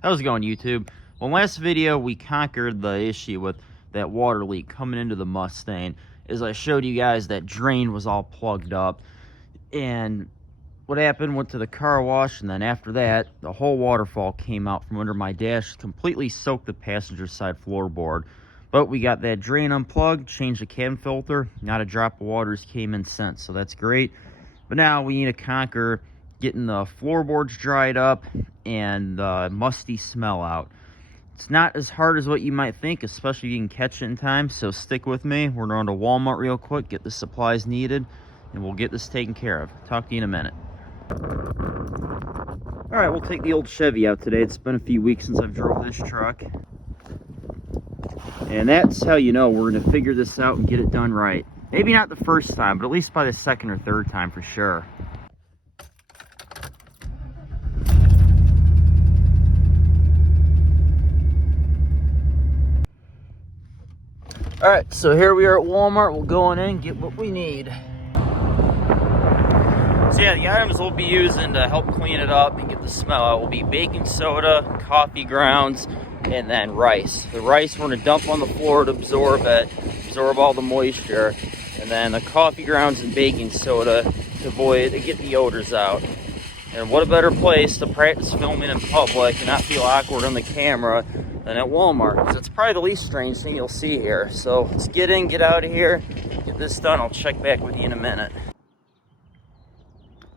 How's it going, YouTube? Well, last video we conquered the issue with that water leak coming into the Mustang. As I showed you guys, that drain was all plugged up, and what happened, went to the car wash, and then after that the whole waterfall came out from under my dash, completely soaked the passenger side floorboard. But we got that drain unplugged, changed the cabin filter, not a drop of waters came in since, so that's great. But now we need to conquer getting the floorboards dried up and the musty smell out. It's not as hard as what you might think, especially if you can catch it in time, so stick with me. We're going to Walmart real quick, get the supplies needed, and we'll get this taken care of. Talk to you in a minute. Alright, we'll take the old Chevy out today. It's been a few weeks since I've drove this truck. And that's how you know we're going to figure this out and get it done right. Maybe not the first time, but at least by the second or third time for sure. Alright, so here we are at Walmart. We'll go on in and get what we need. So yeah, the items we'll be using to help clean it up and get the smell out will be baking soda, coffee grounds, and then rice. The rice we're going to dump on the floor to absorb it, absorb all the moisture, and then the coffee grounds and baking soda to get the odors out. And what a better place to practice filming in public and not feel awkward on the camera than at Walmart, because it's probably the least strange thing you'll see here. So let's get in, get out of here, get this done. I'll check back with you in a minute.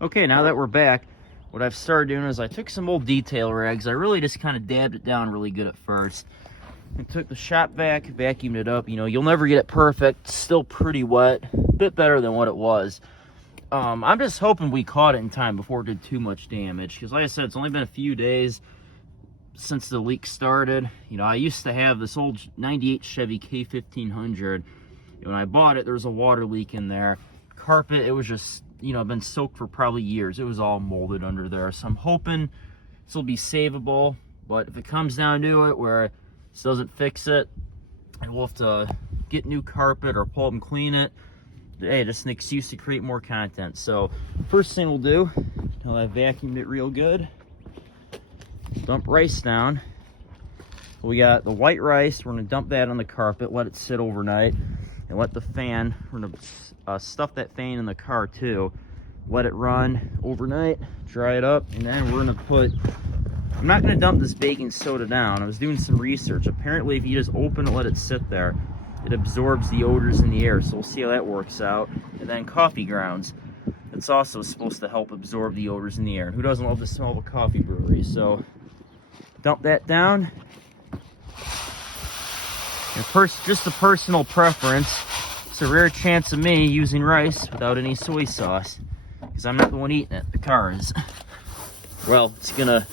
Okay, now that we're back, what I've started doing is I took some old detail rags. I really just kind of dabbed it down really good at first. And took the shop vac, vacuumed it up. You know, you'll never get it perfect. Still pretty wet. A bit better than what it was. I'm just hoping we caught it in time before it did too much damage. Because like I said, it's only been a few days since the leak started. You know, I used to have this old 98 Chevy K1500. When I bought it, there was a water leak in there. Carpet, it was just, you know, been soaked for probably years. It was all molded under there. So I'm hoping this will be savable. But if it comes down to it where this doesn't fix it, and we'll have to get new carpet or pull up and clean it, hey, just an excuse to create more content. So first thing we'll do, now I've vacuumed it real good, dump rice down. We got the white rice. We're going to dump that on the carpet, let it sit overnight, and let the fan, we're going to stuff that fan in the car too, let it run overnight, dry it up, and then we're going to put, I'm not going to dump this baking soda down. I was doing some research. Apparently if you just open it, let it sit there, it absorbs the odors in the air, so we'll see how that works out. And then coffee grounds. It's also supposed to help absorb the odors in the air. Who doesn't love the smell of a coffee brewery? So dump that down. And just a personal preference, it's a rare chance of me using rice without any soy sauce, because I'm not the one eating it, the car is. Well, it's gonna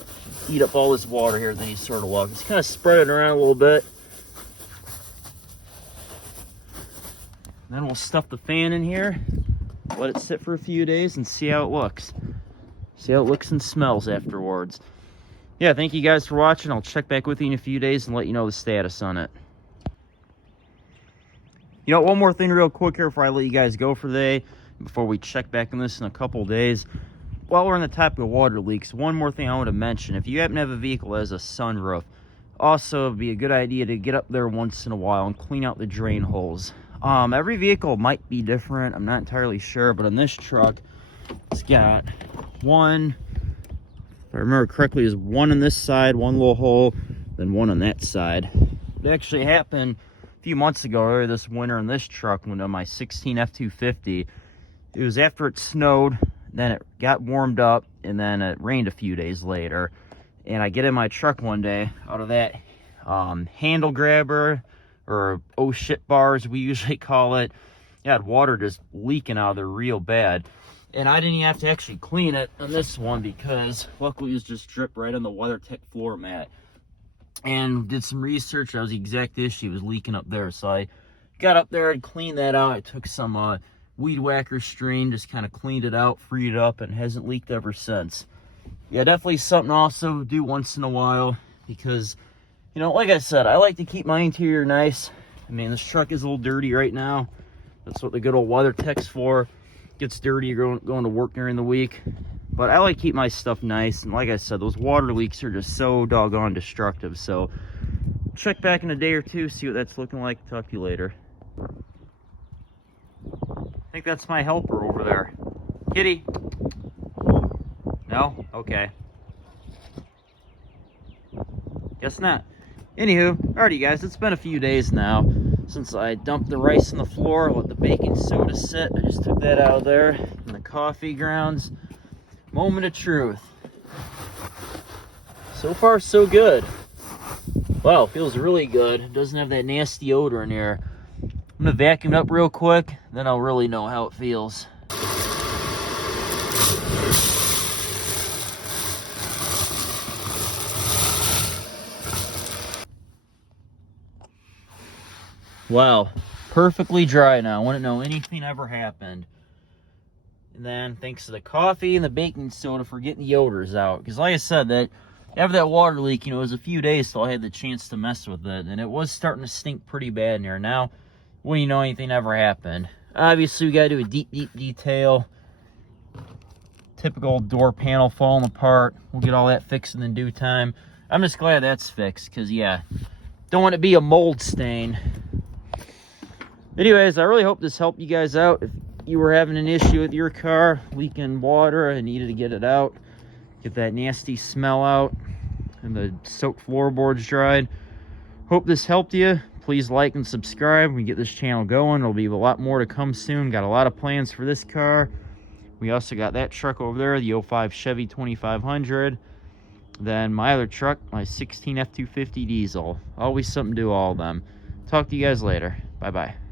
eat up all this water here, then you sort of walk. Just kind of spread it around a little bit. Then we'll stuff the fan in here, let it sit for a few days, and see how it looks. See how it looks and smells afterwards. Yeah, thank you guys for watching. I'll check back with you in a few days and let you know the status on it. You know, one more thing real quick here before I let you guys go for the day, before we check back on this in a couple days. While we're on the topic of water leaks, one more thing I want to mention. If you happen to have a vehicle that has a sunroof, also it'd be a good idea to get up there once in a while and clean out the drain holes. Every vehicle might be different, I'm not entirely sure, but on this truck, it's got one, if I remember correctly, is one on this side, one little hole, then one on that side. It actually happened a few months ago, earlier this winter, in this truck, when on my 16 F250, it was after it snowed, then it got warmed up, and then it rained a few days later, and I get in my truck one day, out of that handle grabber, or oh shit bars we usually call it, it had water just leaking out of there real bad. And I didn't even have to actually clean it on this one, because luckily it was just dripped right on the WeatherTech floor mat. And did some research, that was the exact issue, it was leaking up there. So I got up there and cleaned that out. I took some weed whacker strain, just kind of cleaned it out, freed it up, and it hasn't leaked ever since. Yeah, definitely something also to do once in a while, because, you know, like I said, I like to keep my interior nice. I mean, this truck is a little dirty right now. That's what the good old WeatherTech's for. Gets dirty going to work during the week. But I like to keep my stuff nice, and like I said, those water leaks are just so doggone destructive. So check back in a day or two, see what that's looking like. Talk to you later. I think that's my helper over there. Kitty? No? Okay. Guess not. Anywho, alrighty guys, it's been a few days now since I dumped the rice on the floor, let the baking soda sit. I just took that out of there, and the coffee grounds. Moment of truth. So far, so good. Wow, feels really good. It doesn't have that nasty odor in here. I'm gonna vacuum it up real quick, then I'll really know how it feels. Wow, perfectly dry now. I wouldn't know anything ever happened. And then thanks to the coffee and the baking soda for getting the odors out. Because like I said, that after that water leak, you know, it was a few days till I had the chance to mess with it. And it was starting to stink pretty bad in here. Now, when you know anything ever happened. Obviously, we got to do a deep detail. Typical door panel falling apart. We'll get all that fixed in due time. I'm just glad that's fixed. Because, yeah, don't want it to be a mold stain. Anyways, I really hope this helped you guys out. If you were having an issue with your car, leaking water, and needed to get it out, get that nasty smell out, and the soaked floorboards dried. Hope this helped you. Please like and subscribe. We get this channel going. There'll be a lot more to come soon. Got a lot of plans for this car. We also got that truck over there, the 05 Chevy 2500. Then my other truck, my 16 F250 diesel. Always something to do all of them. Talk to you guys later. Bye-bye.